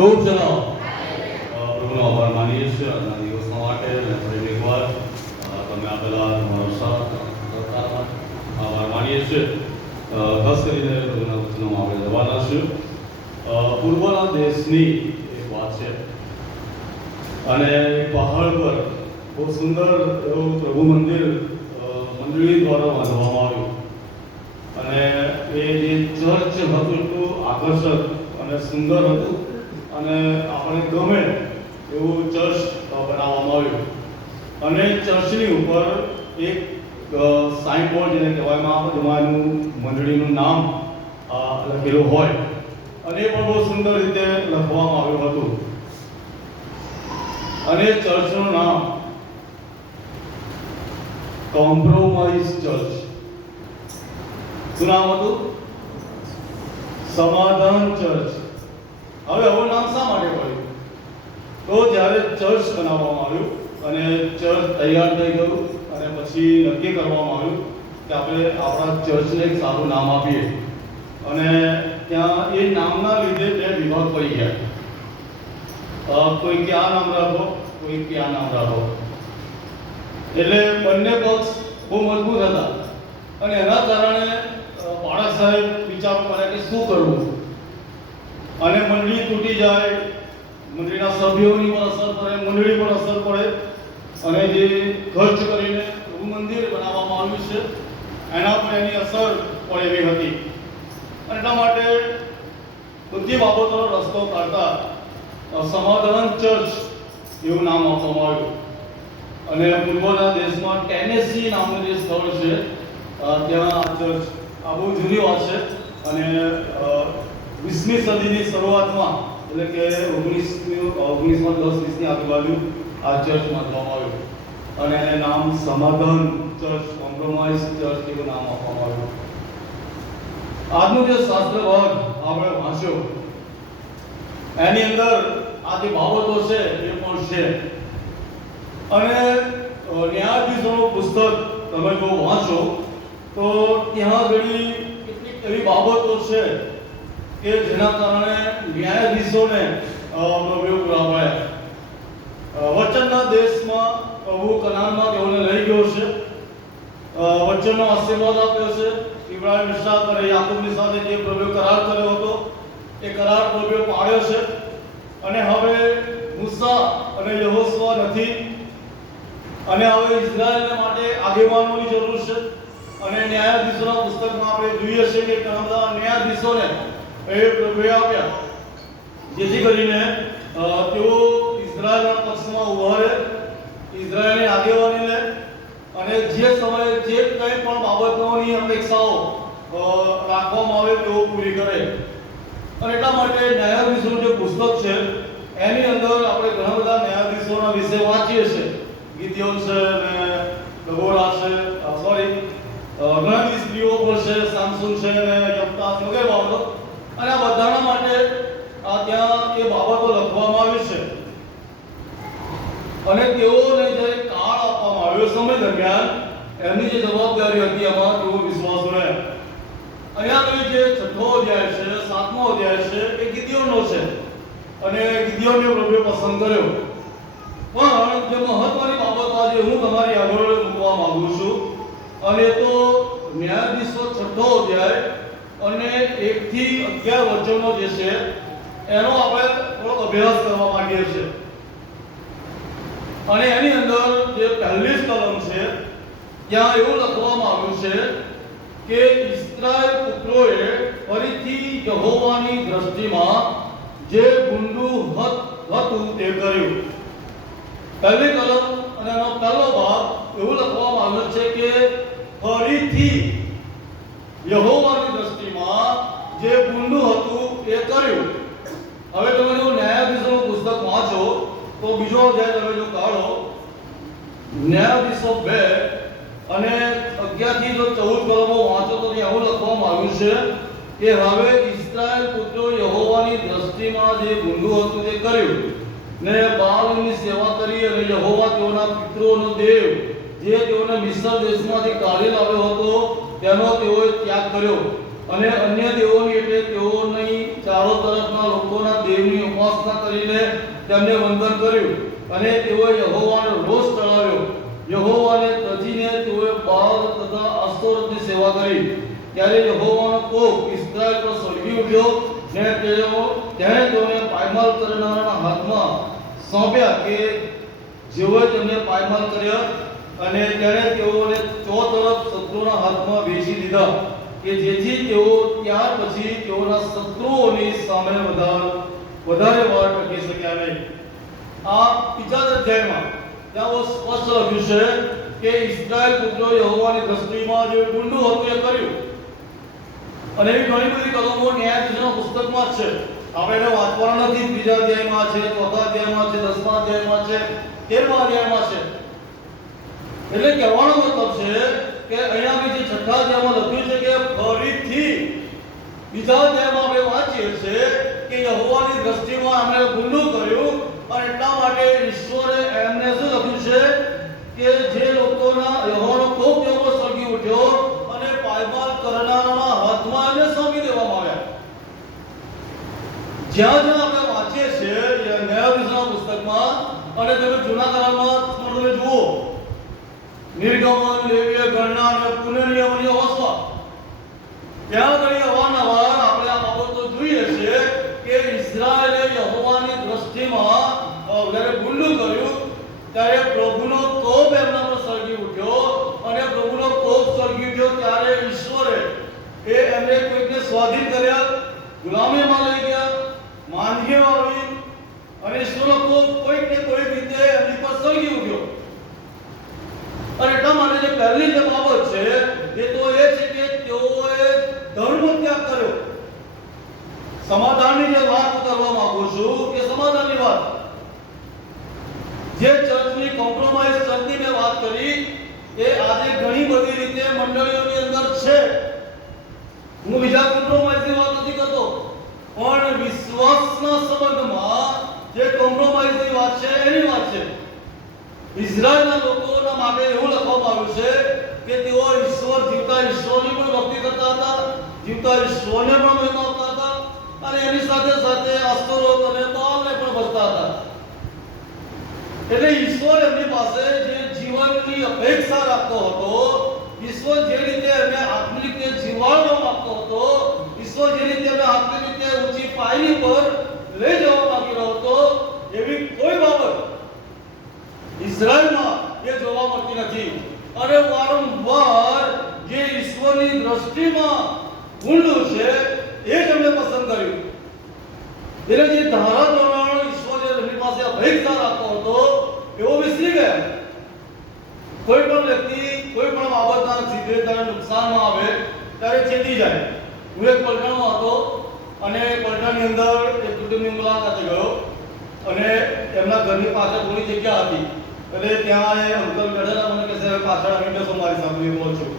ખૂબ ચલાવો પ્રભુનો આભાર માનીએ છીએ આજના દિવસના માટે અને ફરી એકવાર તમે આપેલા તમારો સાથ આભાર માનીએ છીએ. ખાસ કરીને પ્રભુના વચનોમાં આપણે જવાના છીએ. પૂર્વના દેશની એક વાત છે અને પહાડ પર બહુ સુંદર એવું પ્રભુ મંદિર મંડળી દ્વારા બાંધવામાં આવ્યું અને એ જે ચર્ચ હતું એટલું આકર્ષક અને સુંદર હતું અને આપણે ગમે એવું ચર્ચ બનાવવામાં આવ્યું અને ચર્ચની ઉપર એક સાઇનબોર્ડ જેને કહેવામાં આવે જેમાં એનું મંડળીનું નામ લખેલું હોય અને એ પણ બહુ સુંદર રીતે લખવામાં આવ્યું હતું અને ચર્ચનું નામ કોમ્પ્રોમાઇઝ ચર્ચ. શું નામ હતું? સમાધાન ચર્ચ. હવે આવું નામ શા માટે પડ્યું? તો જ્યારે ચર્ચ બનાવવામાં આવ્યું અને ચર્ચ તૈયાર થઈ ગયું અને પછી નક્કી કરવામાં આવ્યું કે આપણે આપણા ચર્ચને એક સારું નામ આપીએ અને ત્યાં એ નામના લીધે બે વિભાગ પડી ગયા. કોઈ કે આ નામ રાખો, કોઈ કે આ નામ રાખો. એટલે બંને પક્ષ બહુ મજબૂત હતા અને એના કારણે બાળક સાહેબ વિચારવું પડે કે શું કરવું અને મંડળી તૂટી જાય, મંડળીના સભ્યોની પણ અસર પડે, મંડળી પર અસર પડે અને જે ખર્ચ કરીને એવું મંદિર બનાવવામાં આવ્યું છે એના પર એની અસર પડે એવી હતી. અને એટલા માટે બધી બાબતોનો રસ્તો કાઢતા સમાધાન ચર્ચ એવું નામ આપવામાં આવ્યું અને પૂર્વના દેશમાં ટેનેસી નામનું જે સ્થળ છે ત્યાં આ ચર્ચ આ બહુ જૂની વાત છે અને 20મી સદીની શરૂઆતમાં એટલે કે 1910-20ની આજુબાજુ આ ચર્ચ બાંધવામાં આવ્યું અને એને નામ સમાધાન ચર્ચ, કોમ્પ્રોમાઇઝ ચર્ચ એવું નામ આપવામાં આવ્યું. આજનો જે શાસ્ત્ર ભાગ આપણે વાંચ્યો એની અંદર આ જે બાબતો છે એ પણ છે અને ન્યાયાધીશોનું પુસ્તક તમે જો વાંચો તો ત્યાં ઘણી કેટલીક એવી બાબતો છે કે જેના કારણે ન્યાયાધીશોને પ્રભુ કરાવાય. વચનના દેશમાં પ્રભુ કનાનમાં તેઓને લઈ ગયો છે, વચનનો આશીર્વાદ આપ્યો છે. ઇબ્રાહિમ, ઇસાક અને યાકૂબની સાથે જે પ્રભુ કરાર કર્યો હતો એ કરાર પ્રભુ પાડ્યો છે અને હવે મૂસા અને યહોશુઆ નથી અને હવે ઇઝરાયલને માટે આગેવાનોની જરૂર છે અને ન્યાયાધીશોના પુસ્તકમાં આપણે જોઈએ છે કે ઘણા બધા ન્યાયાધીશોને એ પ્રભુએ આપ્યા જેથી કરીને તેઓ ઇઝરાયલના પક્ષમાં ઉભા રહે, ઇઝરાયલની આગેવાની લે અને જે સમયે જે કંઈ પણ બાબતોની અપેક્ષાઓ રાખવામાં આવે તેઓ પૂરી કરે. અને એટલા માટે ન્યાયાધીશોનું જે પુસ્તક છે એની અંદર આપણે ઘણા બધા ન્યાયાધીશોના વિશે વાંચીએ છીએ. ગિદિયોન છે ને દબોરા છે, ઘણા બધી સ્ત્રીઓ પણ છે, સામસૂન છે ને યફતા છે વગેરે બાબતો અને આ બધાના માટે ત્યાં એ બાબતો લખવામાં આવી છે અને તેઓને જે કાળ આપવામાં આવ્યો સમય દરમિયાન એમની જે જવાબદારી હતી એમાં તેઓ વિશ્વાસ રહે. અહીંયા આગળ જે 6થો અધ્યાય છે, 7મો અધ્યાય છે એ ગિદિયોનનો છે અને ગિદિયોનને પ્રભુએ પસંદ કર્યો. પણ જે મહત્વની બાબત આજે હું તમારી આગળ મૂકવા માંગુ છું અને તો ન્યાયાધીશો 6થો અધ્યાય અને 1 થી 11 વચનો જે છે એનો આપણે થોડો અભ્યાસ કરવા માંગીએ છીએ અને એની અંદર જે પહેલી જ કલમ છે ત્યાં એવું લખવામાં આવ્યું છે કે ઇસ્રાયેલ પુત્રોએ ફરીથી યહોવાની દ્રષ્ટિમાં જે ગુંડું હતું તે કર્યું. પહેલી કલમ અને એનો પહેલો ભાગ એવું લખવામાં આવ્યું છે કે ફરીથી યહોવાની દ્રષ્ટિમાં જે ગુંડું હતું એ કર્યું. હવે તમે જો ન્યાયાધીશોનું પુસ્તક વાંચો તો બીજો અધ્યાય તમે જો કાઢો ન્યાયાધીશો 2 અને 11 થી જો 14 કલમો વાંચો તો ત્યાં એવું લખવામાં આવ્યું છે કે હવે ઇસ્રાયેલ પુત્રો યહોવાની દ્રષ્ટિમાં જે ગુંડું હતું તે કર્યું ને બાલની સેવા કરી અને યહોવા તેઓના પિતૃઓનો દેવ જે તેઓને મિસ્ર દેશમાંથી કાઢી લાવ્યો હતો તેનો તેઓએ ત્યાગ કર્યો અને અન્ય દેવોની એટલે તેઓની ચારો તરફના લોકોના દેવની ઉપાસના કરીને તેમને વંદન કર્યું અને તેઓએ યહોવાનો રોષ ચડાવ્યો. યહોવાને તજીને તેઓએ બાળ તથા અસ્તોરતની સેવા કરી. ત્યારે યહોવાનો કોપ ઇસ્રાએલ પર સળગી ઉઠ્યો ને તેણે તેઓને પાયમાલ કરનારાના હાથમાં સોંપ્યા કે જેઓએ તેમને પાયમાલ કર્યા અને તેણે તેઓને ચોતરફ શત્રુના હાથમાં વેચી દીધા કે જેથી તેઓ ત્યાર પછી તેઓના શત્રુઓની સામે વધારે વાર ટકી શક્યા નહીં. આ બીજા અધ્યાયમાં ત્યાં સ્પષ્ટ લખ્યું છે કે ઇસ્રાએલ પુત્રો યહોવાની દ્રષ્ટિમાં જે ગુંડું હતું એ કર્યું. અને એવી ઘણી બધી કલમો ન્યાયાધીશોના પુસ્તકમાં જ છે. આપણે એને વાંચવાના નથી. બીજા અધ્યાયમાં છે, ચોથા અધ્યાયમાં છે, 10મા અધ્યાયમાં છે, 13મા અધ્યાયમાં છે. એટલે કહેવાનો મતલબ છે કે અહીંયા જે છઠ્ઠા અધ્યાયમાં લખ્યું છે કે ફરીથી બીજા અધ્યાયમાં આપણે વાંચીએ છીએ કે યહોવાની દ્રષ્ટિમાં એમણે ગુંડું કર્યું અને એટલા માટે ઈશ્વરે એમને શું લખ્યું છે કે જે લોકોના યહોવાનો કોપ તેઓ પર સળગી ઉઠ્યો અને પાયમાલ કરનારાના હાથમાં એમને સોંપી દેવામાં આવ્યા. જ્યાં જ્યાં આપણે વાંચીએ છીએ ન્યાયાધીશોના પુસ્તકમાં અને તમે જૂના કરારમાં તમે જુઓ નિર્ગમન, લેવીય, ગણના અને પુનર્નિયમ અને હોશવા, ત્યાં ઘણી અવારનવાર આપણે આ બાબતો જોઈએ છીએ કે ઇઝરાયલે યહોવાની દ્રષ્ટિમાં જ્યારે ગુંડું કર્યું ત્યારે પ્રભુનો કોપ એમના પર સળગી ઉઠ્યો અને પ્રભુનો કોપ સળગી ઉઠ્યો ત્યારે ઈશ્વરે એમને કોઈકને સ્વાધીન કર્યા, ગુલામીમાં લઈ ગયા, માંદગી આવી અને ઈશ્વરનો કોપ કોઈક ને કોઈક રીતે એમની પર સળગી ઉઠ્યો. અને એટલા માટે જે પહેલી જે બાબત છે એ તો એ છે કે તેઓએ ધર્મ ત્યાગ કર્યો. સમાધાનની જે વાત કરવા માંગુ છું કે સમાધાનની વાત જે ચર્ચની કોમ્પ્રોમાઇઝ ચર્ચની મેં વાત કરી એ આજે ઘણી બધી રીતે મંડળીઓની અંદર છે. હું બીજા કોમ્પ્રોમાઇઝની વાત નથી કરતો, પણ વિશ્વાસના સંબંધમાં જે કોમ્પ્રોમાઇઝની વાત છે એની વાત છે. ઇઝરાયલના લોકોના માટે એવું લખવામાં આવ્યું છે કે તેઓ ઈશ્વર જીવતા ઈશ્વરની પણ ભક્તિ કરતા હતા, જીવતા ઈશ્વરને પણ મહિમા આપતા હતા અને એની સાથે સાથે અસ્તરોત અને બાલને પણ ભજતા હતા. એટલે ઈશ્વર એમની પાસે જે જીવનની અપેક્ષા રાખતો હતો, ઈશ્વર જે રીતે એમને આત્મિક રીતે જીવાડવા માંગતો હતો, ઈશ્વર જે રીતે એમને આત્મિક રીતે ઊંચી પાયરી પર લઈ જવા માંગી રહ્યો હતો, એવી કોઈ બાબત ઇઝરાયલમાં એ જોવા મળતી નથી. અને વારંવાર જે ઈશ્વરની દ્રષ્ટિમાં ઊંડું છે એ જ એમને પસંદ કર્યું. એટલે જે ધારા ધોરણો ઈશ્વર એમની પાસે અપેક્ષા રાખતો હતો એવો વિસરી ગયા. કોઈ પણ વ્યક્તિ કોઈ પણ બાબતના સીધે ત્યારે નુકસાન ન આવે ત્યારે ચેતી જાય. હું એક પલટણમાં હતો અને પલટણની અંદર એક કુટુંબની મુલાકાતે ગયો અને એમના ઘરની પાછળ થોડી જગ્યા હતી. એટલે ત્યાં એ અંકલ બેઠેલા મને કહે છે પાછળ આવી બેસો મારી સામે બોલ છું.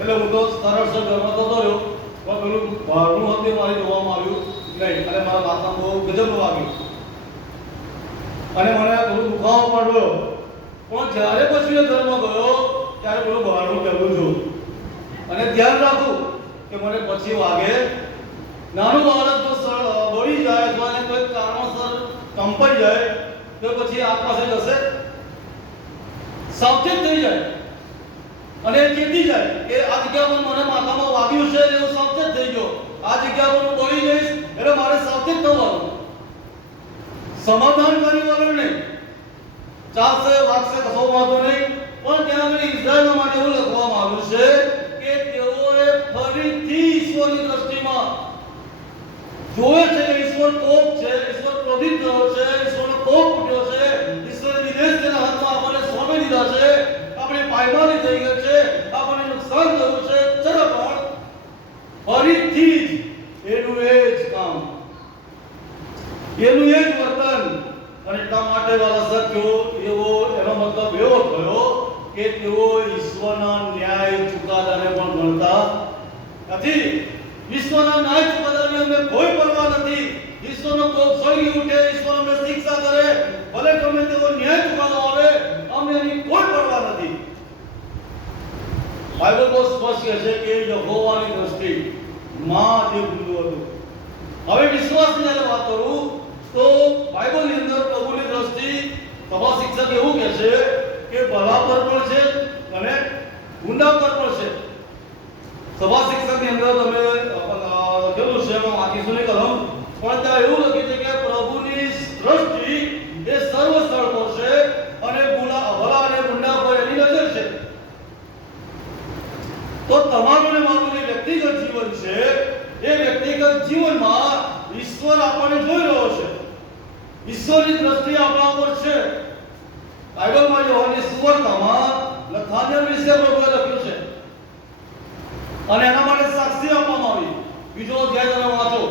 એટલે હું તો સરળ ઘરમાં તો રહ્યો પણ પેલું બહારનું હતું મારી જોવામાં આવ્યું નહીં અને મારા માથામાં બહુ ગજબનું આવ્યું અને મને થોડું દુખાવો પડ્યો. પણ જ્યારે પછી એ ઘરમાં ગયો ત્યારે પેલું બહારનું પહેલું જોયું અને ધ્યાન રાખું કે મને પછી વાગે. નાનું બાળક જો બળી જાય અથવા કોઈ કારણોસર કંપાઈ જાય તો પછી આપ પાસે જશે, સાવચેત થઈ જાય અને ચેતી જાય કે આ જગ્યા પર મને માથામાં વાગ્યું છે એટલે હું સાવચેત થઈ ગયો, આ જગ્યા પર હું બળી જઈશ એટલે મારે સાવચેત થવાનું. સમાધાન કરી વગર નહીં, ચાલશે વાગશે કશો વાંધો નહીં. પણ ત્યાં આગળ ઇઝરાયલ માટે એવું લખવામાં આવ્યું છે કે તેઓએ ફરીથી ઈશ્વરની દ્રષ્ટિમાં જોવે છે કે ઈશ્વર કોપ છે, ઈશ્વર ક્રોધિત થયો છે, ઈશ્વરનો કોપ ઉઠ્યો છે, ઈશ્વરે વિદેશ તેના હાથમાં આપણને સોંપી દીધા છે, આપણી પાયમાલી થઈ ગઈ છે, આપણને નુકસાન થયું છે, છતાં પણ ફરીથી એનું એ જ કામ, એનું એ જ વર્તન. અને એટલા માટે વાલા સખ્યો એવો એનો મતલબ એવો થયો કે તેઓ ઈશ્વરના ન્યાય ચુકાદાને પણ ગણતા નથી. ઈશ્વરના ન્યાય ચુકાદાની અમને કોઈ પરવા નથી. ઈશ્વરનો કોપ સળગી ઉઠે, ઈશ્વર અમને શિક્ષા કરે, ભલે ગમે તેવો ન્યાય ચુકાદો આવે, અમને એની કોઈ પરવા નથી. બાઇબલ બહુ સ્પષ્ટ કહે છે કે યહોવાની દ્રષ્ટિમાં જે ગુંડું હતું હવે વિશ્વાસની જ્યારે વાત કરું તો બાઇબલની અંદર પ્રભુની દ્રષ્ટિ સભા શિક્ષક એવું કહે છે કે ભલા પર પણ છે અને ગુંડા પર પણ છે. સભા શિક્ષકની અંદર તમે કેવું છે એમાં વાંચીશું નહીં કલમ, પણ ત્યાં એવું લખ્યું છે કે પ્રભુની દ્રષ્ટિ એ સર્વ સ્થળ પર છે અને ભલા અને ગુંડા પર એની નજર છે. તો તમારું ને મારું જે વ્યક્તિગત જીવન છે એ વ્યક્તિગત જીવનમાં ઈશ્વર આપણને જોઈ રહ્યો છે. ઈશ્વરની દ્રષ્ટિ આપણા પર છે. બાઇબલમાં યોહાનની સુવાર્તામાં નથાનિયલ વિશે પ્રભુએ લખ્યું છે અને એના માટે સાક્ષી આપવામાં આવી. બીજો અધ્યાય તમે વાંચો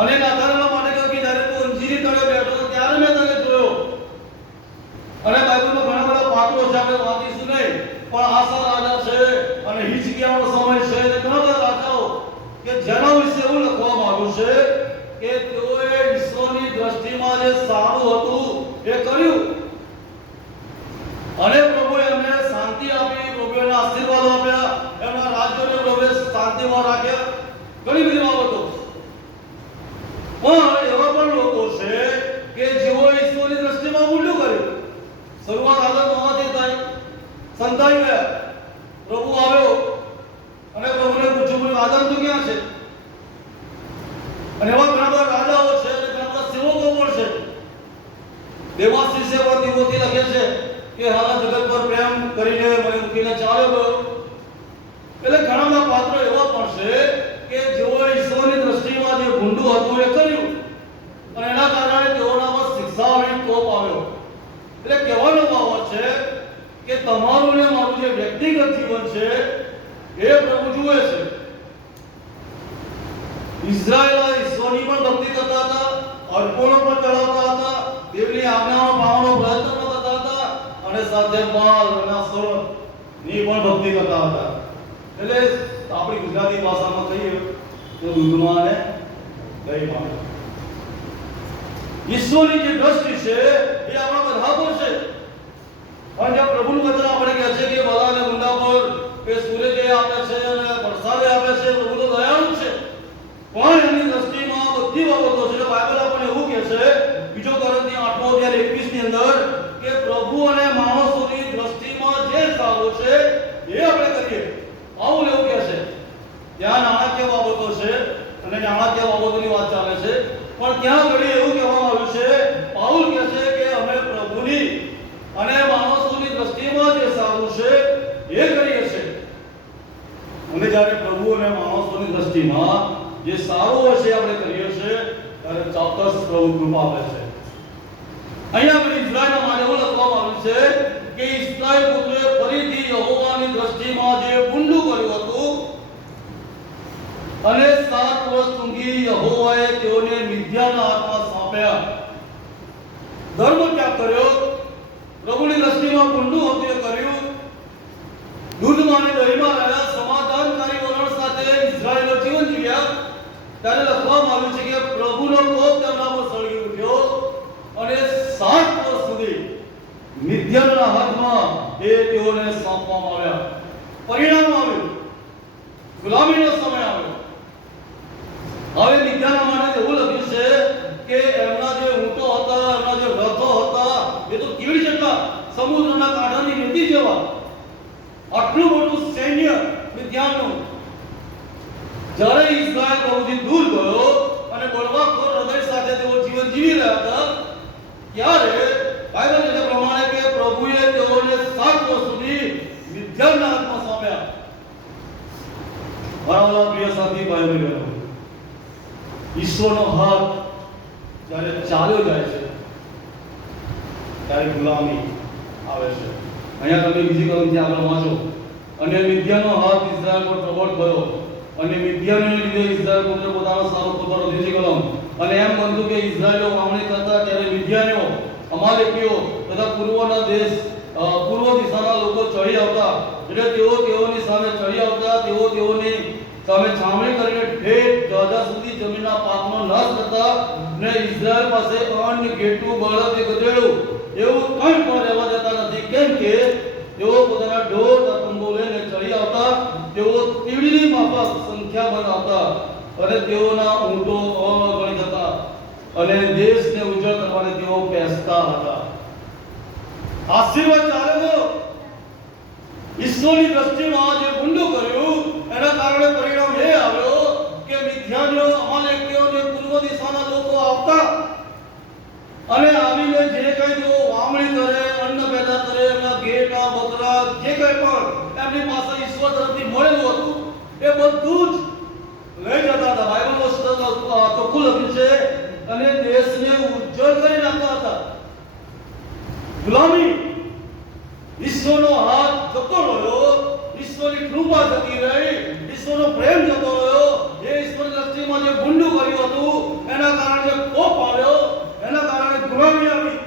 અને નથાનિયલ માટે કહ્યું કે જ્યારે તું અંજીરી તળે બેઠો હતો ત્યારે મેં તને જોયો. અને બાઇબલમાં ઘણા બધા પાત્રો છે, આપણે વાંચીશું નહીં, પણ આસા રાજા છે અને હિજકિયાનો સમય છે અને ઘણા બધા રાજાઓ કે જેના વિશે એવું લખવામાં આવ્યું છે કે તેઓએ ઈશ્વરની દ્રષ્ટિમાં જે સારું હતું એ કર્યું અને પ્રભુએ એમને શાંતિ આપી, પ્રભુએ એમને આશીર્વાદ આપ્યા, એમના રાજ્યોને પ્રભુએ શાંતિમાં રાખ્યા, ઘણી બધી બાબતો. પણ એવા પણ લોકો છે કે જેઓ ઈશ્વરની દ્રષ્ટિમાં ઊંધું કર્યું. શરૂઆત આગળ હોવાથી થાય, સંતાઈ ગયા, પ્રભુ આવ્યો અને પ્રભુને પૂછ્યું કે આદમ તું ક્યાં છે? અને એવા ઘણા બધા રાજાઓ છે અને ઘણા બધા સેવકો પણ છે. દેવાશીષે પણ તીમોથી લખે છે કે હાલા જગત પર પ્રેમ કરીને મને મૂકીને ચાલ્યો ગયો. એટલે ઘણા બધા પાત્રો એવા પણ છે કે જેઓ ઈશ્વરની દ્રષ્ટિમાં જે ભૂંડું હતું એ કર્યું અને એના કારણે તેઓના પર શિક્ષા આવી, કોપ આવ્યો. એટલે કહેવાનો ભાવ છે કે તમારું ને મારું જે વ્યક્તિગત જીવન છે એ પ્રભુ જુએ છે. ઇઝરાયેલ ઈશ્વરની પણ ભક્તિ કરતા હતા, અર્પણો પણ ચડાવતા હતા, દેવની આજ્ઞાઓ પાળવાનો પ્રયત્ન પણ કરતા હતા અને સાથે બાલ અને અસુરની પણ ભક્તિ કરતા હતા. એટલે આપણી ગુજરાતી ભાષામાં કહીએ તો દૂધમાં અને દહીંમાં. ઈશ્વરની જે દ્રષ્ટિ છે એ આપણા બધા પર છે. અને જ્યાં પ્રભુનું વચન આપણે કહે છે કે બધા અને ગુંડા પર એ સૂર્ય આપે છે અને વરસાદ આપે છે, પ્રભુ તો દયાળુ છે. પણ એની દ્રષ્ટિમાં બધી બાબતો છે. બાઇબલ આપણને એવું કહે છે બીજો કોરિન્થીયો 8:21 ની અંદર કે પ્રભુ અને માણસોની દ્રષ્ટિમાં જે સારું છે એ આપણે કરીએ. આવું એવું કહે છે. ત્યાં નાણાકીય બાબતો છે અને નાણાકીય બાબતોની વાત ચાલે છે, પણ ત્યાં ઘડી એવું કહેવામાં આવ્યું છે, પાઉલ કહે છે કે અમે પ્રભુની અને માણસોની દ્રષ્ટિમાં જે સારું છે એ કરીએ છીએ. અને જ્યારે પ્રભુ અને માણસોની દ્રષ્ટિમાં જે સારું હોય છે આપણે કરીએ છીએ ત્યારે ચોક્કસ પ્રભુ કૃપા આપે છે. અહીંયા આપણે ઇઝરાયલના માટે એવું લખવામાં આવ્યું છે કે ઇસ્રાયેલ પુત્રોએ ફરીથી યહોવાની દ્રષ્ટિમાં જે ભૂંડું કર્યું હતું અને 7 વર્ષ સુધી યહોવાએ તેઓને મિદ્યાનના હાથમાં સોંપ્યા. ધર્મ ત્યાગ કર્યો, પ્રભુની દ્રષ્ટિમાં ભૂંડું હતું એ કર્યું, દૂધમાં અને દહીંમાં રહ્યા, સમાધાનકારી વલણ સાથે ઇઝરાયેલો જીવન જીવ્યા. ત્યારે લખવામાં આવ્યું છે કે પ્રભુનો કોપ તેમના પર સળગી ઉઠ્યો અને 7 વર્ષ સુધી મિદ્યાનના હાથમાં એ તેઓને સોંપવામાં આવ્યા. પરિણામ આવ્યું, ગુલામીનો સમય આવ્યો. હવે મિદ્યાનના માટે એવું લખ્યું છે કે એમના જે ઊંટો હતા, એમના જે રથો હતા એ તો તીડ જેટલા, સમુદ્રના કાંઠાની રેતી જેવા. આટલું મોટું સૈન્ય મિદ્યાનનું. જ્યારે ઇઝરાયલ પ્રભુથી દૂર ગયો અને બળવાખોર હૃદય સાથે તેઓ જીવન જીવી રહ્યા હતા ત્યારે બાઇબલ કહે પ્રમાણે કે પ્રભુએ તેઓને 7 વર્ષ સુધી મિદ્યાનના હાથમાં સોંપ્યા. મારા પ્રિય સાથી ભાઈઓ બહેનો, ઈશ્વરનો હાથ જ્યારે ચાલ્યો જાય છે ત્યારે ગુલામી આવે છે. અહીંયા તમે બીજી કલમથી આગળ વાંચો. અને મિદ્યાનનો હાથ ઇઝરાયલ પર પ્રબળ થયો અને મિદ્યાનને લીધે ઇઝરાયલ પુત્ર પોતાનો સારો પુત્ર દીધી કલમ. અને એમ બનતું કે ઇઝરાયલો વાવણી કરતા ત્યારે મિદ્યાનીઓ, અમાલેકીઓ તથા પૂર્વના દેશ પૂર્વ દિશાના લોકો ચડી આવતા. એટલે તેઓની સામે ચડી આવતા, તેઓની સામે છામણી કરીને ઠેઠ જાજા સુધી જમીનના પાકનો નાશ કરતા ને ઇઝરાયલ પાસે અન્ન, ઘેટું, બળદ કે ગધેડું એવું કંઈ પણ રહેવા દેતા નથી. કેમ કે તેઓ પોતાના ઢોર તંબુ લઈને ચડી આવતા, તેઓ તીડીની માફક સંખ્યાબંધ આવતા અને તેઓના ઊંટો અગણિત હતા અને દેશને ઉજ્જવળ કરવાને તેઓ પેસતા હતા. આશીર્વાદ ચાલે તો ઈશ્વરની દ્રષ્ટિમાં જે ગુંડું કર્યું એના કારણે પરિણામ એ આવ્યો કે મિથ્યાનીઓ, અમાલેકીઓ અને પૂર્વ દિશાના લોકો આવતા અને આવીને જે કંઈ તેઓ વાવણી કરે, અન્ન પેદા કરે, એમના ઘેટા, બકરા, જે કંઈ પણ એમની પાસે ઈશ્વર તરફથી મળેલું હતું એ બધું જ લઈ જતા હતા. બાઇબલમાં ચોખ્ખું લખ્યું છે અને દેશને ઉજ્જવળ કરી નાખતા હતા. ગુલામી, ઈશ્વરનો હાથ જતો રહ્યો, ઈશ્વરની કૃપા જતી રહી, ઈશ્વરનો પ્રેમ જતો રહ્યો. એ ઈશ્વરની દ્રષ્ટિમાં જે ગુંડું કર્યું હતું એના કારણે કોપ આવ્યો, એના કારણે ગુલામી આવી,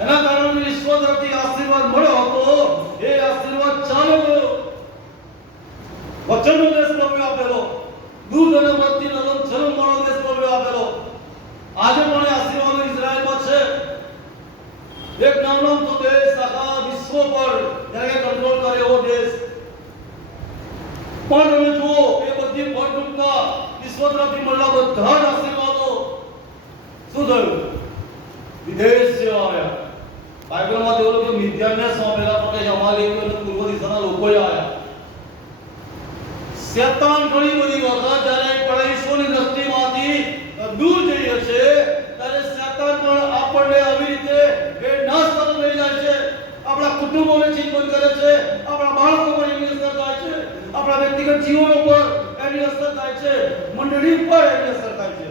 એના કારણે ઈશ્વર તરફથી આશીર્વાદ મળ્યો હતો એ આશીર્વાદ ચાલ્યો ગયો. વચનનો દેશ પ્રભુએ આપેલો, દૂધ અને મધથી નરમ છલમ વાળો દેશ પ્રભુએ આપેલો. આજે પણ એ આશીર્વાદ ઇઝરાયલમાં છે. એક નાનો તો દેશ આખા વિશ્વ પર જ્યારે કંટ્રોલ કરે એવો દેશ. પણ તમે જુઓ એ બધી ફળદ્રુપતા ઈશ્વર તરફથી મળેલા બધા જ આશીર્વાદો શું થયું? વિદેશીઓ આવ્યા. બાઇબલમાં તેઓ લોકો મિદ્યાનને સોંપેલા પ્રદેશ અમાલેકીઓ અને પૂર્વ દિશાના લોકો આવ્યા. શેતાન ઘણી બધી વખત જ્યારે ઈશ્વરની દ્રષ્ટિમાંથી દૂર જઈએ છે ત્યારે શેતાન પણ આપણને આવી રીતે એ નાશ તરફ લઈ જાય છે. આપણા કુટુંબોને ચિંતન કરે છે, આપણા બાળકો પર એની અસર થાય છે, આપણા વ્યક્તિગત જીવનો પર એની અસર થાય છે, મંડળી પર એની અસર થાય છે.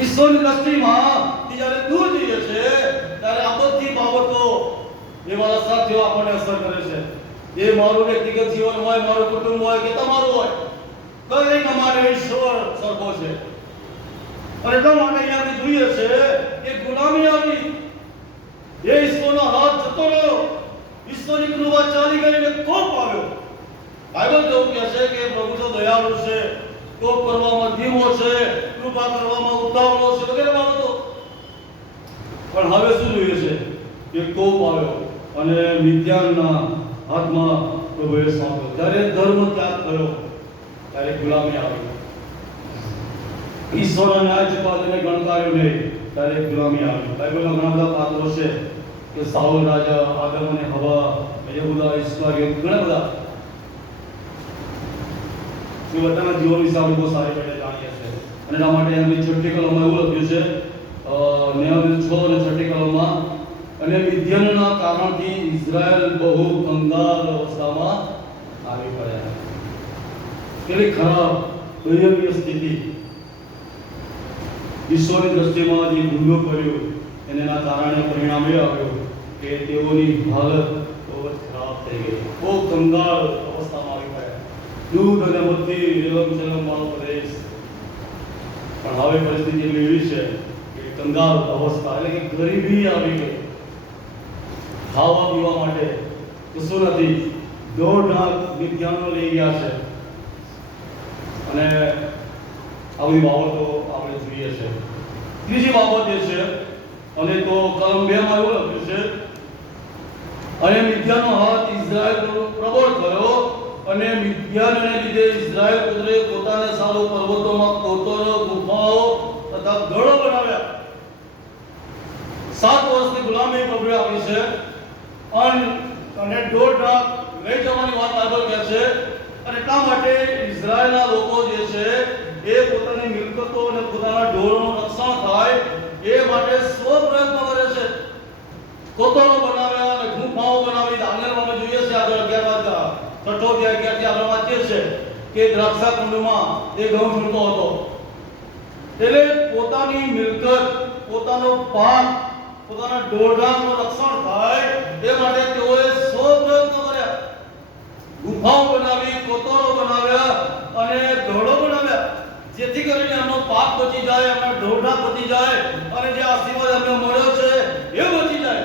ઈશ્વરની દ્રષ્ટિમાં જ્યારે દૂર જઈએ છે ત્યારે આ બધી બાબતો એ વાળા સાથીઓ આપણને અસર કરે છે. એ મારું વ્યક્તિગત જીવન હોય, મારું કુટુંબ હોય કે તમારું હોય, દરેક અમારે ઈશ્વર સરખો છે. અને એટલા માટે અહીંયા આપણે જોઈએ છે કે ગુલામી આવી, એ ઈશ્વરનો હાથ જતો રહ્યો, ઈશ્વરની કૃપા ચાલી ગઈ અને કોપ આવ્યો. બાઇબલ જેવું કહે છે કે પ્રભુ તો દયાળુ છે, કોપ કરવામાં ધીમો છે, કૃપા કરવામાં ઉતાવળો છે, વગેરે બાબતો. પણ હવે શું જોઈએ છે કે કોપ આવ્યો અને મિદ્યાનના હાથમાં પ્રભુએ સોંપ્યો. જ્યારે ધર્મ ત્યાગ થયો ત્યારે ગુલામી આવી. ઈશ્વરના ન્યાય ચુકાદાને ગણકાર્યો નહીં ત્યારે ગુલામી આવી. બાઇબલમાં ઘણા બધા પાત્રો છે કે સાઉલ રાજા, આદમ અને હવા, યહૂદા, ઇસ્કારિયોત, ઘણા બધા એ બધાના જીવન વિશે આપણે બહુ સારી રીતે જાણીએ છીએ. અને એટલા માટે એમની 6ઠી કલમમાં એવું લખ્યું છે 6 અને 6ઠી કલમમાં, અને મિદ્યાનના કારણથી ઇઝરાયલ બહુ કંગાલ અવસ્થામાં આવી પડ્યા. કેટલી ખરાબ દયનીય સ્થિતિ. ઈશ્વરની દ્રષ્ટિમાં જે ગુનો કર્યો એના કારણે પરિણામ એ આવ્યું કે તેઓની હાલત બહુ જ ખરાબ થઈ ગઈ, બહુ કંગાળ અવસ્થામાં આવી ગયા. દૂધ અને મધથી રેલમ વાળો પ્રદેશ. પણ હવે પરિસ્થિતિ એટલી એવી છે કે કંગાળ અવસ્થા, એટલે કે ગરીબી આવી ગઈ. ખાવા પીવા માટે કશું નથી. 1.5 લાખ મિદ્યાનો લઈ ગયા છે. અને આવી બાબતો આપણે જોઈએ છે. ત્રીજી બાબત એ છે, અને તો કલમ 2 માં એવું લખ્યું છે, અને મિદ્યાનનો હાથ ઇઝરાયલ પર પ્રબળ થયો અને મિદ્યાનને લીધે ઇઝરાયલ પુત્રે પોતાને સારો પર્વતોમાં કોતરો, ગુફાઓ તથા ગઢો બનાવ્યા. 7 વર્ષની ગુલામી પ્રભુએ આપી છે અને 1.5 લાખ લઈ જવાની વાત બાઇબલ કહે છે. અને એટલા માટે ઇઝરાયલના લોકો જે છે એ પોતાની મિલકતો અને પોતાના ઢોરોનું રક્ષણ થાય એ માટે સૌ પ્રયત્ન કરે છે. કોતરો બનાવ્યા અને ગુફાઓ બનાવી. દાનિયેલમાં અમે જોઈએ છે આગળ 11 અધ્યાય 6 થી આપણે વાંચીએ છે કે દ્રાક્ષા કુંડમાં એ ઘઉં છૂટતો હતો. એટલે પોતાની મિલકત, પોતાનો પાક, પોતાના ઢોરઢારનું રક્ષણ થાય એ માટે તેઓએ સૌ પ્રયત્ન કર્યા. ગુફાઓ બનાવી, કોતરો બનાવ્યા અને ઘડો બનાવ્યા, જેથી કરીને એમનો પાક બચી જાય, એમના ઢોરઢાર બચી જાય અને જે આશીર્વાદ એમને મળ્યો છે એ બચી જાય.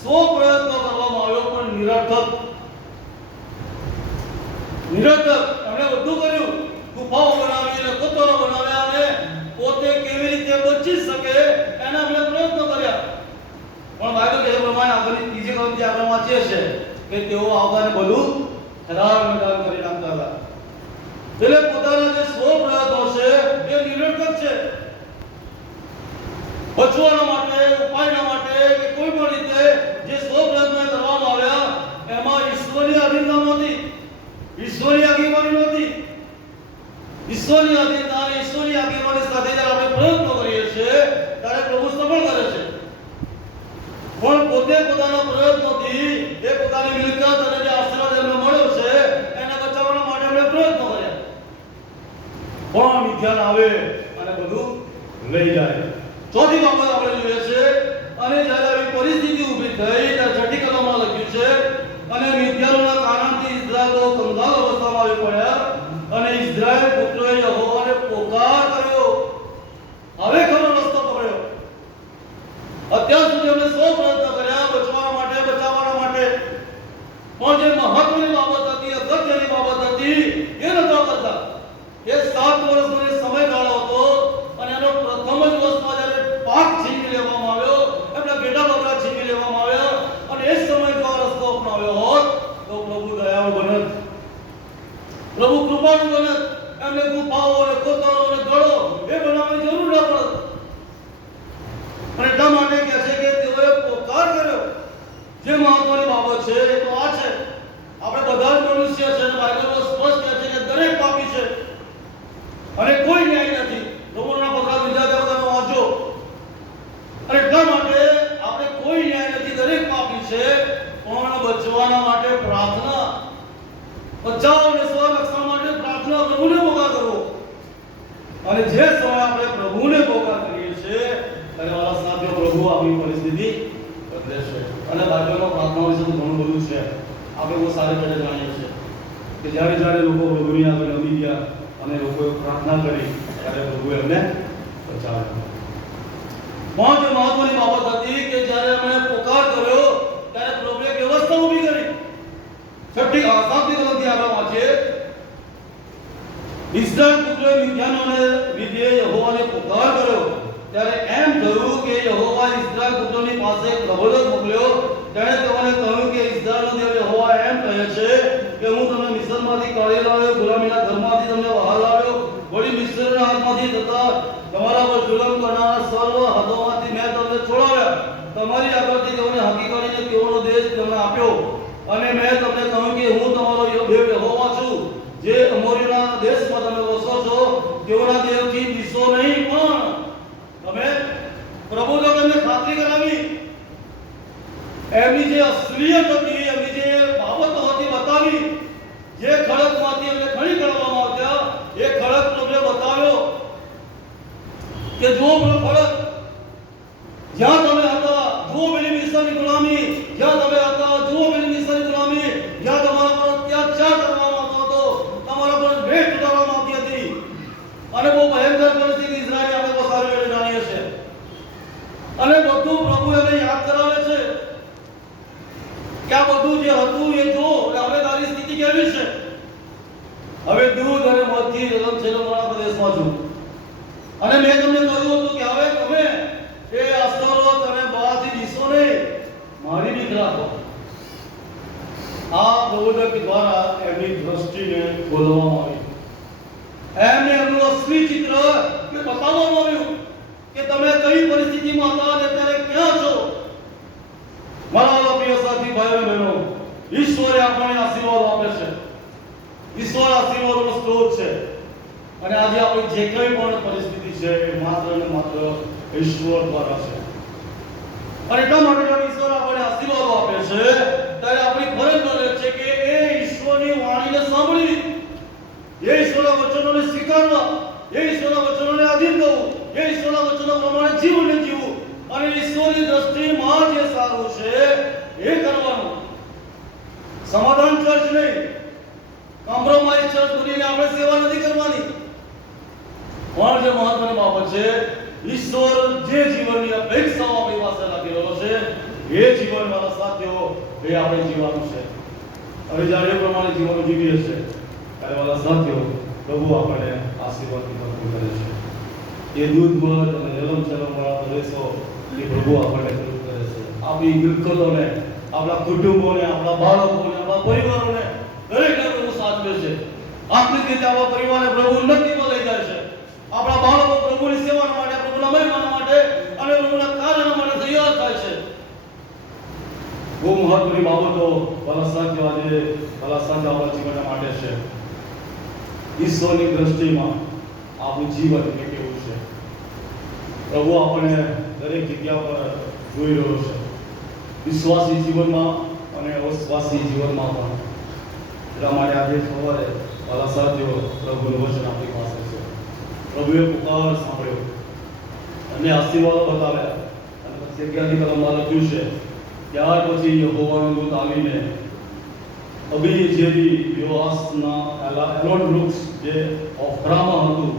સૌ પ્રયત્ન કરવામાં આવ્યો પણ નિરર્થક. એમણે બધું કર્યું, ગુફાઓ બનાવી અને કોતરો બનાવ્યા અને પોતે કેવી રીતે બચી શકે એના એમણે પ્રયત્ન કર્યા. પણ બાઇબલ કહે પ્રમાણે આગળની ત્રીજી કલમથી આપણે વાંચીએ છે કે તેઓ આવતાને બધું ખરાબ મેદાન કરી નાખતા હતા. એટલે પોતાના છે. બચવાના માટે, ઉપાયના માટે કે કોઈ પણ રીતે જે સૌ પ્રયત્નો કરવામાં આવ્યા એમાં ઈશ્વરની આધીનતા નહોતી, ઈશ્વરની આગેવાની નહોતી. ઈશ્વરની આધીનતા અને ઈશ્વરની આગેવાની સાથે જ્યારે આપણે પ્રયત્નો કરીએ છીએ ત્યારે પ્રભુ સફળ કરે છે. પણ પોતે પોતાના પ્રયત્નોથી એ પોતાની મિલકત અને જે આશીર્વાદ એમને મળ્યો છે એને બચાવવા માટે એમણે પ્રયત્નો કર્યા. પણ મિથ્યાન આવે અને બધું લઈ જાય. ચોથી બાબત આપણે જોઈએ છે, અને જ્યારે આવી પરિસ્થિતિ ઊભી થઈ ત્યારે છઠ્ઠી કલમમાં લખ્યું છે, અને મિથ્યાનોના કારણથી ઇઝરાયલો કંગાલ અવસ્થામાં આવી પડ્યા અને ઇઝરાયલ પુત્રોએ યહોવાને પોકાર કર્યો. હવે ખરો રસ્તો પકડ્યો. અત્યાર સુધી અમે સૌ પ્રયત્ન કર્યા બચવાના માટે, બચાવવાના માટે, પણ જે મહત્વની બાબત હતી, અગત્યની બાબત હતી એ નહોતા કરતા. એ 7 વર્ષનો જે સમયગાળો હતો અને એનો પ્રથમ જ વર્ષમાં જ્યારે પાક છીનવી લેવામાં આવ્યો, એમના બેટા બકરા છીનવી લેવામાં આવ્યા અને એ સમય જો આ રસ્તો અપનાવ્યો હોત તો પ્રભુ દયાળુ બનત, પ્રભુ કૃપાળુ બનત. એમને ગુફાઓ અને કોતરો અને ગળો એ બનાવવાની જરૂર ન પડત. અને એટલા માટે કહે છે કે તેઓએ પોકાર કર્યો. જે મહત્વની બાબત છે એ તો આ છે, આપણે બધા જ મનુષ્ય છે. બાઇબલમાં સ્પષ્ટ કહે છે કે દરેક પાપી છે અને કોઈ ન્યાય નથી. રોમનના પત્ર બીજા તમે વાંચો. અને એટલા માટે આપણે કોઈ ન્યાય નથી, દરેક પાપી છે. પણ બચવાના માટે પ્રાર્થના, બચાવ અને સ્વરક્ષણ માટે પ્રાર્થના, પ્રભુને પોકાર કરવો. અને જે સમય આપણે પ્રભુને પોકાર કરીએ છીએ ત્યારે વાલા સાથીઓ પ્રભુ આપણી પરિસ્થિતિ બદલે છે. અને બાઇબલમાં પ્રાર્થના વિશે તો ઘણું બધું છે. આપણે બહુ સારી રીતે જાણીએ છીએ કે જ્યારે જ્યારે લોકો પ્રભુની આગળ નમી ગયા અને લોકોએ પ્રાર્થના કરી ત્યારે પ્રભુ એમને બચાવ્યા. પણ જે મહત્વની બાબત હતી કે જ્યારે અમે પોકાર કર્યો ત્યારે પ્રભુએ વ્યવસ્થા ઊભી કરી. છઠ્ઠી સાતમી કલમથી આગળ વાંચીએ. ઇસ્રાયેલ પુત્રોએ મિદ્યાનોને લીધે યહોવાને પોકાર કર્યો ત્યારે એમ થયું કે યહોવા ઇસ્રાયેલ પુત્રોની પાસે એક પ્રબોધક મોકલ્યો. તેણે તેઓને કહ્યું કે ઇસ્રાયેલનો દેવ યહોવા એમ કહે છે કે હું તમને મિસ્રમાંથી કાઢી લાવ્યો, ગુલામીના ઘરમાંથી તમને બહાર લાવ્યો, વળી મિસ્રના હાથમાંથી તથા તમારા પર જુલમ કરનારા સર્વ હદોમાંથી મેં તમને છોડાવ્યા. તમારી આગળથી તેઓને હાંકી કાઢીને તેઓનો દેશ તમને આપ્યો. અને મેં તમને કહ્યું કે હું તમારો દેવ યહોવા છું, જે અમોરીના દેશમાં તમે વસો છો. તેઓના દેવથી બીસો નહીં, પણ તમે પ્રબોધકોને ખાતરી કરાવી. એમની જે અસલિયત હતી, એમની જે બાબતો હતી બતાવી. જે ખડકમાંથી એમને ખણી કરવામાં આવ્યા એ ખડક પ્રભુએ બતાવ્યો કે જો ખડક જ્યાં તમે હતા, જો પેલી મિસ્રની ગુલામી જ્યાં તમે હતા, જો પેલી મિસ્રની ગુલામી જ્યાં તમારા પર અત્યાચાર કરવામાં આવતો હતો, તમારા પર ભેટ ઉતારવામાં આવતી હતી અને બહુ ભયંકર પરિસ્થિતિ ઇઝરાયલ આપણે બહુ સારી રીતે જાણીએ છીએ. અને બધું પ્રભુ એમને યાદ કરાવે છે કે આ બધું જે હતું એ જો હવે તારી સ્થિતિ કેવી છે. હવે દૂધ અને મધથી જલમ છે મારા પ્રદેશમાં છું. અને મેં તમને કહ્યું હતું કે હવે તમે એ અસ્તરોત અને બહારથી દિશો નહીં, મારી બીક રાખો. આ પ્રબોધક દ્વારા એમની દ્રષ્ટિને ખોલવામાં આવી. એમને એમનું અસલી ચિત્ર બતાવવામાં આવ્યું કે તમે કઈ પરિસ્થિતિમાં હતા અને અત્યારે ક્યાં છો. મારા પ્રિય સાથી ભાઈઓ અને બહેનો, ઈશ્વરે આપણને આશીર્વાદ આપે છે. ઈશ્વર આશીર્વાદનો સ્ત્રોત છે. અને આજે આપણી જે કંઈ પણ પરિસ્થિતિ છે એ માત્ર ને માત્ર ઈશ્વર દ્વારા છે. અને એટલા માટે જ્યારે ઈશ્વર આપણને આશીર્વાદ આપે છે ત્યારે આપણી ફરજ બને છે કે એ ઈશ્વરની વાણીને સાંભળવી, એ ઈશ્વરના વચનોને સ્વીકારવા, એ ઈશ્વરના વચનોને આધીન થવું, એ ઈશ્વરના વચનો પ્રમાણે જીવન જીવવું અને ઈશ્વરની દ્રષ્ટિમાં જે સારું છે એ કરવાનું. સમાધાન ચર્ચ નહીં, કોમ્પ્રોમાઇઝ ચર્ચ બનીને આપણે સેવા નથી કરવાની. પણ જે મહત્વની બાબત છે, ઈશ્વર જે જીવનની અપેક્ષાઓ આપણી પાસે રાખી રહ્યો છે એ જીવન વાળા સાથીઓ એ આપણે જીવવાનું છે. હવે જ્યારે એ પ્રમાણે જીવન જીવીએ છીએ ત્યારે વાળા સાથીઓ પ્રભુ આપણને આશીર્વાદથી ભરપૂર કરે છે. એ દૂધ મધ અને જલમ ચલમ વાળા પ્રદેશો એ પ્રભુ આપણને ભરપૂર કરે છે. આપણી મિલકતોને, આપણા કુટુંબોને, આપણા બાળકોને, આપણા પરિવારોને દરેકને પ્રભુ સાચવે છે. આત્મિક રીતે આપણા પરિવારને પ્રભુ ઉન્નતિમાં લઈ જાય છે. આપણા બાળકો પ્રભુની મહત્વની બાબતો વાલા સાથીઓ આજે વાલા સાથીઓ આપણા જીવન માટે છે. ઈશ્વરની દ્રષ્ટિમાં આપણું જીવન એ કેવું છે? પ્રભુ આપણે દરેક જગ્યા પર જોઈ રહ્યો છે, વિશ્વાસી જીવનમાં અને અવિશ્વાસી જીવનમાં પણ. એટલા માટે આજે સવારે વાલા સાથીઓ પ્રભુનું વચન આપણી પાસે છે. પ્રભુએ પુકાર સાંભળ્યો અને આશીર્વાદો બતાવ્યા અને પછી 11મી કલમમાં લખ્યું છે, ત્યાર પછી યહોવાનો દૂત આવીને અબીજેરી યોઆસના એલોન વૃક્ષ જે ઓફરામાં હતું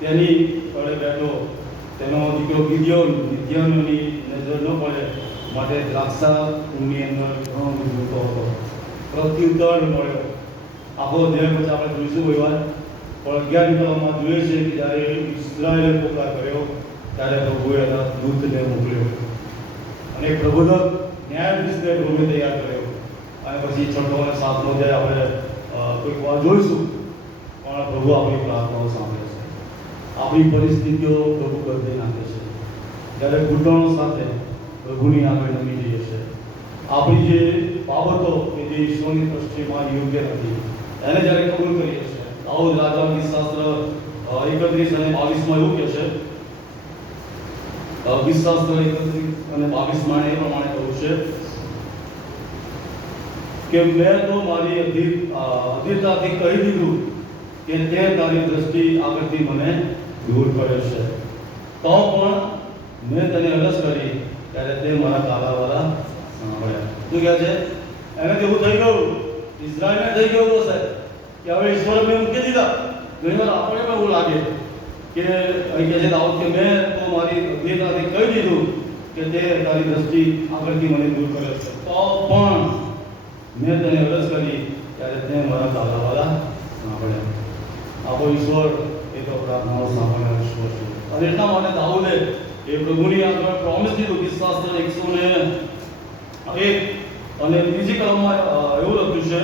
તેની તળે બેઠો. તેનો દીકરો ગિદિયોન મિદ્યાનોની નજર ન પડે માટે દ્રાક્ષા કુંડની અંદર ઘણો જોતો હતો. પ્રત્યુત્તર મળ્યો. આખો દેહ પછી આપણે જોઈશું કોઈ વાર, પણ 11મી કલમમાં જોઈએ છે કે જ્યારે ઇઝરાયલે પોકાર કર્યો ત્યારે પ્રભુએ એના દૂતને મોકલ્યો અને પ્રભુદત્ત ન્યાયાધીશને પ્રભુએ તૈયાર કર્યો. અને પછી 6ઠો અને 7મો અધ્યાય આપણે કોઈક વાર જોઈશું, પણ પ્રભુ આપણી પ્રાર્થનાઓ સાંભળે છે, આપણી પરિસ્થિતિઓ પ્રભુ બદલી નાખે છે. જ્યારે ઘૂંટણો સાથે પ્રભુની આગળ નમી જઈએ છે, આપણી જે બાબતો કે જે ઈશ્વરની દ્રષ્ટિમાં યોગ્ય નથી એને જ્યારે કબૂલ કરીએ છીએ. દાઉદ રાજાની શાસ્ત્ર 31 અને 22માં એવું કહે છે, શાસ્ત્ર 31 અને 22માં એ પ્રમાણે કહ્યું છે કે મેં તો મારી અધીરતાથી કહી દીધું કે તે તારી દ્રષ્ટિ આગળથી મને દૂર કરે છે, તો પણ મેં તને અરજ કરી ત્યારે તે મારા કાલાવાળા સાંભળ્યા. શું કહે છે? એને કેવું થઈ ગયું? ઇઝરાયલને થઈ ગયું તો સાહેબ કે હવે ઈશ્વર મેં મૂકી દીધા. ઘણીવાર આપણે પણ એવું લાગે કે અહીં કહે છે દાઉદ કે મેં તો મારી અધીરતાથી કહી દીધું કે તે તારી દ્રષ્ટિ આગળથી મને દૂર કરે છે, તો પણ મેં તને અરજ કરી ત્યારે તે મારા કાલાવાળા સાંભળ્યા. આપણો ઈશ્વર એ તો પ્રાર્થનાઓ સાંભળનાર ઈશ્વર છે. અને એટલા માટે દાઉદે એ પ્રભુની આગળ પ્રોમિસ દીધું. શાસ્ત્ર 101 અને ત્રીજી કલમમાં એવું લખ્યું છે,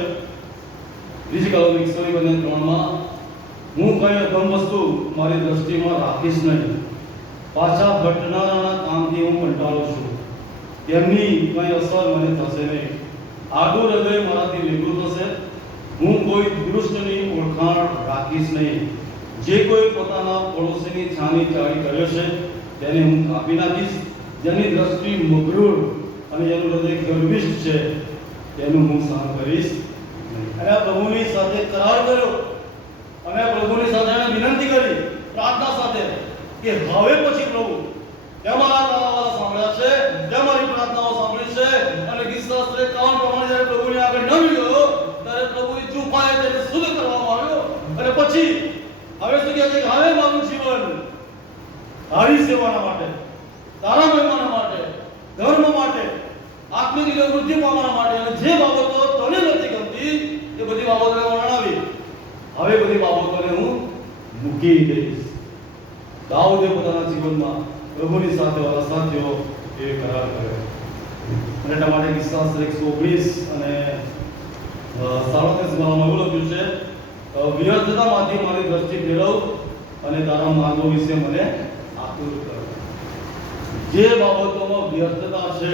ત્રીજી કલમ 103માં, હું કઈ અધમ વસ્તુ મારી દ્રષ્ટિમાં રાખીશ નહીં. પાછા ઘટનારાના કામથી હું કંટાળું છું, તેમની કઈ અસર મને થશે નહીં. આડું હૃદય મારાથી નિવૃત્ત થશે. હું કોઈ દુષ્ટની ઓળખાણ રાખીશ નહીં. જે કોઈ પોતાના પડોશીની છાની ચાળી કરે છે તેને હું કાપી નાખીશ. જેની દ્રષ્ટિ મગરૂર અને જેનું હૃદય ગર્વિષ્ઠ છે તેનું હું સહન કરીશ નહીં. અને આ પ્રભુની સાથે કરાર કર્યો અને પ્રભુની સાથે એને વિનંતી કરી પ્રાર્થના સાથે કે હવે પછી પ્રભુ તે મારા કાલાવાળા સાંભળ્યા છે, તે મારી પ્રાર્થનાઓ સાંભળી છે. અને ગીતશાસ્ત્ર 51 પ્રમાણે જ્યારે પ્રભુની આગળ નમી ગયો ત્યારે પ્રભુની કૃપાએ તેને શુદ્ધ કરવામાં આવ્યો. અને પછી હવે શું કહે છે કે હવે મારું જીવન તારી સેવાના માટે, તારા મહિમાના માટે, ધર્મ માટે, આત્મિક રીતે વૃદ્ધિ પામવા માટે, અને જે બાબતો તને નથી ગમતી એ બધી બાબતોને વર્ણવી હવે બધી બાબતોને હું મૂકી દઈશ. દાઉદે પોતાના જીવનમાં પ્રભુની સાથે વાળા સાથીઓ એ કરાર કર્યો. અને એટલા માટે ગીતશાસ્ત્ર 119 અને 37માં એવું લખ્યું છે, વ્યર્થતામાંથી મારી દ્રષ્ટિ ફેરવ અને તારા માર્ગો વિશે મને આતુર કર. જે બાબતોમાં વ્યર્થતા છે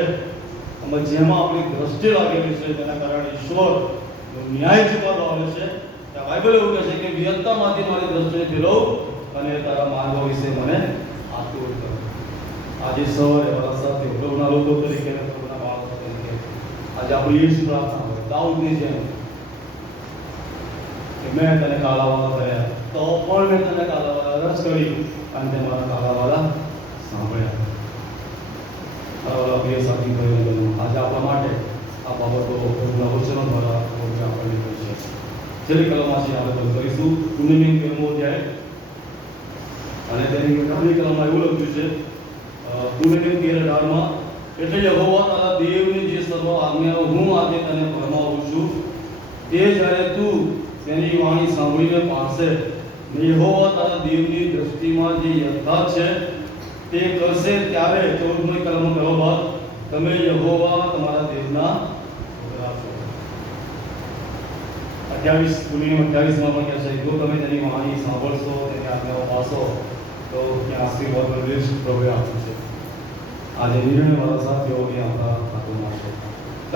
અને જેમાં આપણી દ્રષ્ટિ લાગેલી છે તેના કારણે ઈશ્વર ન્યાય ચૂકવવા આવે છે. બાઇબલ એવું કહે છે કે વ્યર્થતામાંથી મારી દ્રષ્ટિને ફેરવ અને તારા માર્ગો વિશે મને આતુર કર. આજે સવારે મારા સાથે પ્રભુના લોકો તરીકે અને પ્રભુના બાળકો તરીકે આજે આપણી એ જ પ્રાર્થના હોય દાઉદની જેમ કે મેં તને કાલાવાળા કર્યા, તો પણ મેં તને કાલાવાળા અરજ કરી અને તે મારા કાલાવાળા સાંભળ્યા. મારા પ્રિય સાથી ભાઈઓ બહેનો, આજે આપણા માટે આ બાબતો પ્રભુના વચનો દ્વારા પ્રભુએ આપણને કહી છે. છેલ્લી કલમમાંથી આપણે બંધ કરીશું. પુણ્યની 13મો અધ્યાય અને તેની 18મી કલમમાં એવું લખ્યું છે, પુણ્યની 13:18માં, એટલે યહોવા તારા દેવની જે સર્વ આજ્ઞાઓ હું આજે તને ફરમાવું છું તે જ્યારે તું તેની વાણી સાંભળીને પાડશે ને યહોવા તારા દેવની દ્રષ્ટિમાં જે યથાર્થ છે તે કરશે ત્યારે 14મી કલમ કહ્યા બાદ તમે યહોવા તમારા દેવના પુત્ર છો. 28:28માં પણ કહે છે, જો તમે તેની વાણી સાંભળશો, તેની આજ્ઞાઓ પાળશો તો ત્યાં આશીર્વાદ પ્રભુએ આપ્યું છે. આજે નિર્ણય વાળા સાથીઓને આપણા હાથોમાં છે.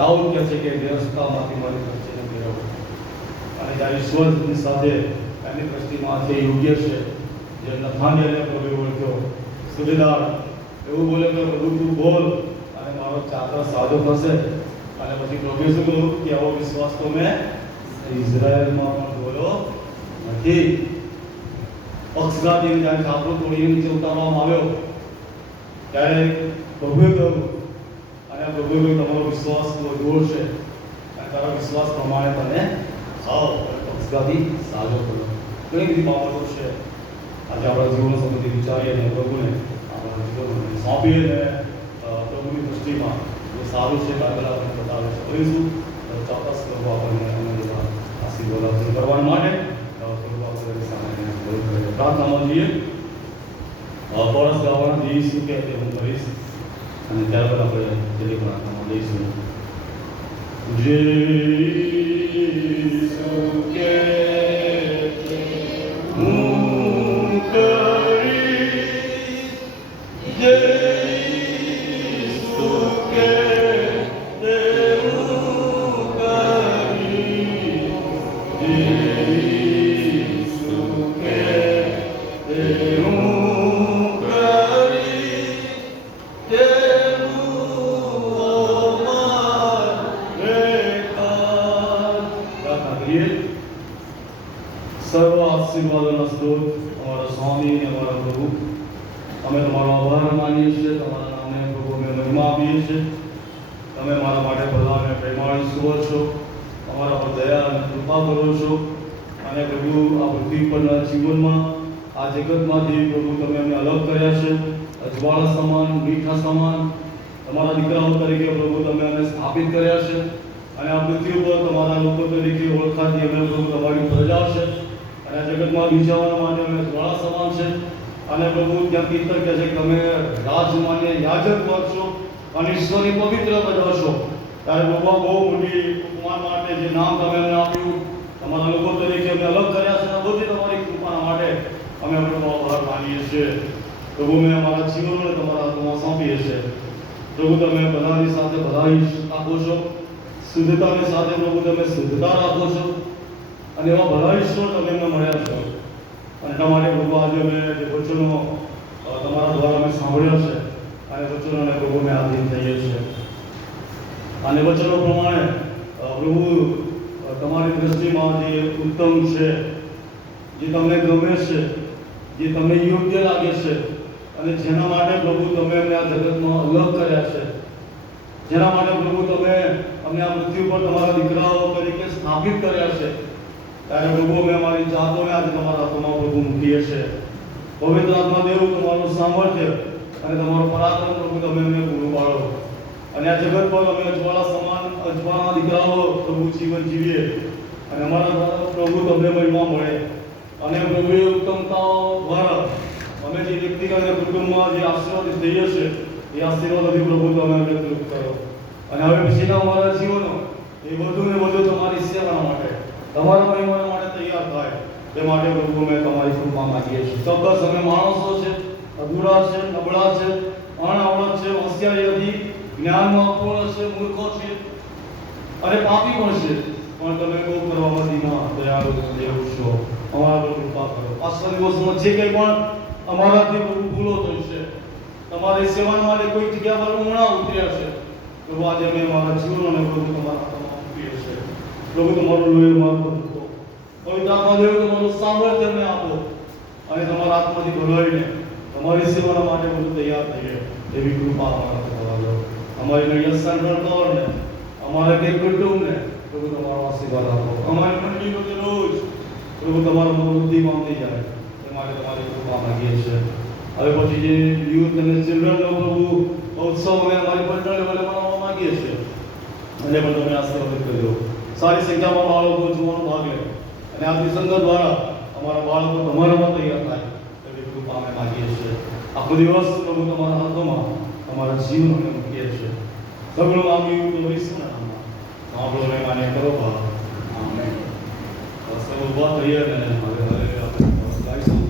દાઉદ કહે છે કે રસ્તામાંથી મારી દ્રષ્ટિને ફેરવો. અને જ્યારે ઈશ્વરની સાથે એની દ્રષ્ટિમાં જે યોગ્ય છે, જે નથાનિયલને પ્રભુએ ઓળખ્યો, સુબેદાર એવું બોલે કે પ્રભુ તું બોલ અને મારો ચાકર સાજો થશે. અને પછી પ્રભુએ શું કહ્યું કે આવો વિશ્વાસ તો મેં ઇઝરાયલમાં પણ બોલ્યો નથી. પક્ષઘાતીને જ્યારે છાપરો તોડીને નીચે ઉતારવામાં આવ્યો ત્યારે પ્રભુએ કહ્યું, અને પ્રભુએ કહ્યું તમારો વિશ્વાસ વધુ છે અને તારા વિશ્વાસ પ્રમાણે તને ખાઓ પક્ષઘાતી સાજો કરો. ઘણી બધી બાબતો છે આજે આપણા જીવન સંબંધી વિચારીએ અને પ્રભુને આપણા જીવનને સોંપીએ ને પ્રભુની દૃષ્ટિમાં જે સારું છે બાઇબલ આપણને બતાવે છે. કરીશું ચોક્કસ પ્રભુ આપણને અમને બધા આશીર્વાદ આપશે કરવા માટે પ્રભુ આપણે સામાન્ય પ્રાર્થનામાં જઈએ. કોરસ ગાવાના જઈશું કે તે હું કરીશ અને ત્યારબાદ આપણે છેલ્લી પ્રાર્થનામાં જઈશું. જઈશું કે હું કરીશ, જઈશું કે તે હું કરીશ, જઈશું કે તે હું સર્વ આશીર્વાદોના સ્ત્રોત અમારા સ્વામી અને અમારા પ્રભુ, અમે તમારો આભાર માનીએ છીએ. તમારા નામને પ્રભુ અમે મહિમા આપીએ છીએ. તમે મારા માટે બધાને પ્રેમાળ ઈશ્વર છો, અમારા પર દયા અને કૃપા કરો છો. અને પ્રભુ આ પૃથ્વી પરના જીવનમાં આ જગતમાંથી પ્રભુ તમે અમને અલગ કર્યા છે, અજવાળા સમાન, મીઠા સમાન તમારા દીકરાઓ તરીકે પ્રભુ તમે અમને સ્થાપિત કર્યા છે. અને આ પૃથ્વી ઉપર તમારા લોકો તરીકે ઓળખાતી અમે પ્રભુ તમારી પ્રજા છે. અને આ જગતમાં બીજાઓના માટે અમે જ્વાળા સમાન છે. અને પ્રભુ ત્યાં કીર્તન કહે છે કે તમે રાજમાન્ય યાજક બનશો અને ઈશ્વરની પવિત્ર પ્રજા છો. ત્યારે પ્રભુ બહુ મોટી ઉપમાન માટે જે નામ તમે અમને આપ્યું, તમારા લોકો તરીકે અમને અલગ કર્યા છે, અને બધી તમારી કૃપાના માટે અમે પ્રભુ આભાર માનીએ છીએ. પ્રભુ મેં અમારા જીવનને તમારા હાથમાં સોંપીએ છીએ. પ્રભુ તમે બધાની સાથે ભલાઈ આપો છો, શુદ્ધતાની સાથે પ્રભુ તમે શુદ્ધતા રાખો છો. અને એવા ભલા ઈશ્વર તમે અમને મળ્યા છો. અને તમારે પ્રભુ આજે અમે જે વચનો તમારા દ્વારા અમે સાંભળ્યા છે, અને વચનોને પ્રભુ અમે આધીન થઈએ છીએ. અને વચનો પ્રમાણે પ્રભુ તમારી દ્રષ્ટિમાં જે ઉત્તમ છે, જે તમને ગમે છે, જે તમને યોગ્ય લાગે છે, અને જેના માટે પ્રભુ તમે અમને આ જગતમાં અલગ કર્યા છે, જેના માટે પ્રભુ તમે અમને આ પૃથ્વી પર તમારા દીકરાઓ તરીકે સ્થાપિત કર્યા છે, ત્યારે પ્રભુ અમે અમારી જાતોને આજે તમારા હાથોમાં પ્રભુ મૂકીએ છીએ. પવિત્ર આત્મા દેવ તમારું સામર્થ્ય અને તમારો પરાક્રમ પ્રભુ તમે અમને પૂરું પાડો. અને આ જગત પર અમે અજવાળા સમાન અજવાળા દીકરાઓ પ્રભુ જીવન જીવીએ અને અમારા દ્વારા પ્રભુ તમને મહિમા મળે. અને પ્રભુ એ ઉત્તમતાઓ દ્વારા અમે જે વ્યક્તિગત અને કુટુંબમાં જે આશીર્વાદ દઈએ છે એ આશીર્વાદોથી પ્રભુ તમે અમને તૃપ્ત કરો. અને હવે પછીના અમારા જીવનો એ વધુ ને વધુ તમારી સેવા માટે, તમારા મહિમા માટે તૈયાર થાય તે માટે પ્રભુ અમે તમારી કૃપા માંગીએ છીએ. ચોક્કસ અમે માણસો છે, અધૂરા છે, નબળા છે, અણઆવડત છે, હોશિયારી નથી, જ્ઞાનમાં અપૂર્ણ છે, મૂર્ખો છે અને પાપી પણ છે, પણ તમે બહુ કરવામાં ધીમા દયાળુ દેવ છો. અમારા પર કૃપા કરો. આજના દિવસોમાં જે કંઈ પણ અમારાથી પ્રભુ ભૂલો થઈ છે, તમારી સેવા માટે કોઈ જગ્યા પર ઉમણા ઉતર્યા છે, પ્રભુ આજે અમે અમારા જીવનોને પ્રભુ તમારા હાથમાં મૂકીએ છીએ. પ્રભુ તમારું લોહી માફ કરો. પવિત્ર આત્મા દેવ તમારું સામર્થ્ય અમને આપો અને તમારા આત્માથી ભરાઈને તમારી સેવા માટે બધું તૈયાર થઈએ એવી કૃપા અમારા પર કરો. અમારી નૈયા સંગઠનને, અમારા કે કુટુંબને પ્રભુ તમારો આશીર્વાદ આપો. અમારી મંડળી બધે રોજ પ્રભુ તમારો વૃદ્ધિ પામતી જાય તે માટે તમારી કૃપા માંગીએ છીએ. હવે પછી જે યુથ અને ચિલ્ડ્રનનો પ્રભુ ઉત્સવ અમે અમારી મંડળ લેવલે મનાવવા માંગીએ છીએ, અને પણ તમે આશીર્વાદ કરજો. સારી સંખ્યામાં બાળકો જોવાનો ભાગ લે અને આપની સંગત દ્વારા અમારા બાળકો તમારામાં તૈયાર થાય એવી કૃપા અમે માંગીએ છીએ. આખો દિવસ પ્રભુ તમારા હાથોમાં અમારા જીવન અમે મૂકીએ છીએ. સગળું માંગ્યું તો ઈશ્વરના નામમાં સાંભળો ને માન્ય કરો બા. આમેન. સૌ ઊભા થઈએ અને હવે આપણે ગાઈશું.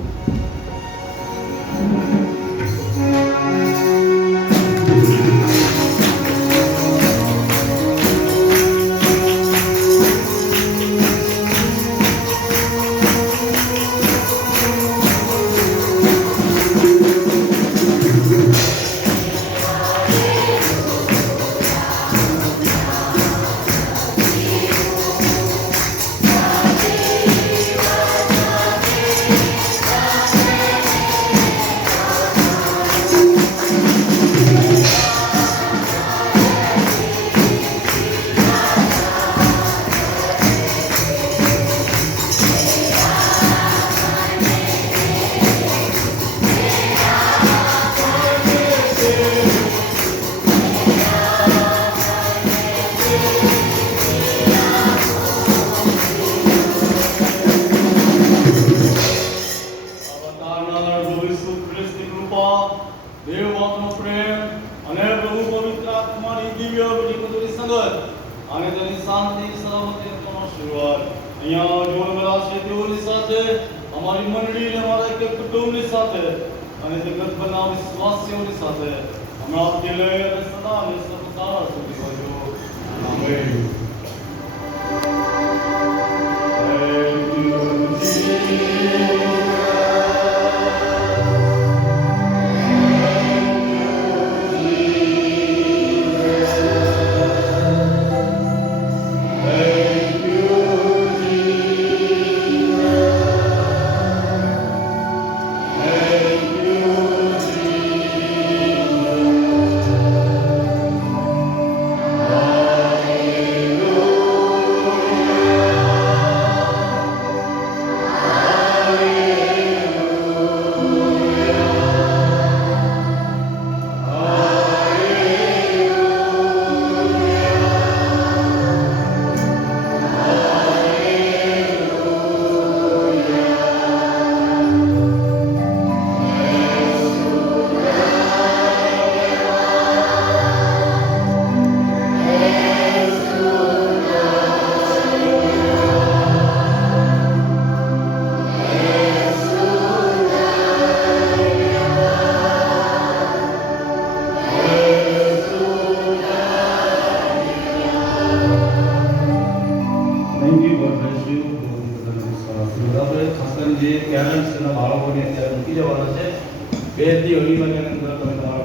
દેવ બાપનો પ્રેમ અને પ્રભુ પવિત્ર આત્માની દિવ્ય બધી સંગત અને તેની શાંતિ સલામતીનો આશીર્વાદ અહીંયા જોડ બધા છે તેઓની સાથે અમારી મંડળી અને અમારા એક કુટુંબની સાથે અને જગતભરના વિશ્વાસીઓની સાથે હમણાંથી લઈ અને સદા અને સદાકાળ સુધી હોય. આમેન. બાળકોને અત્યારે મૂકી જવાના છે. 2 થી અઢી વાગ્યાની અંદર તમે તમારા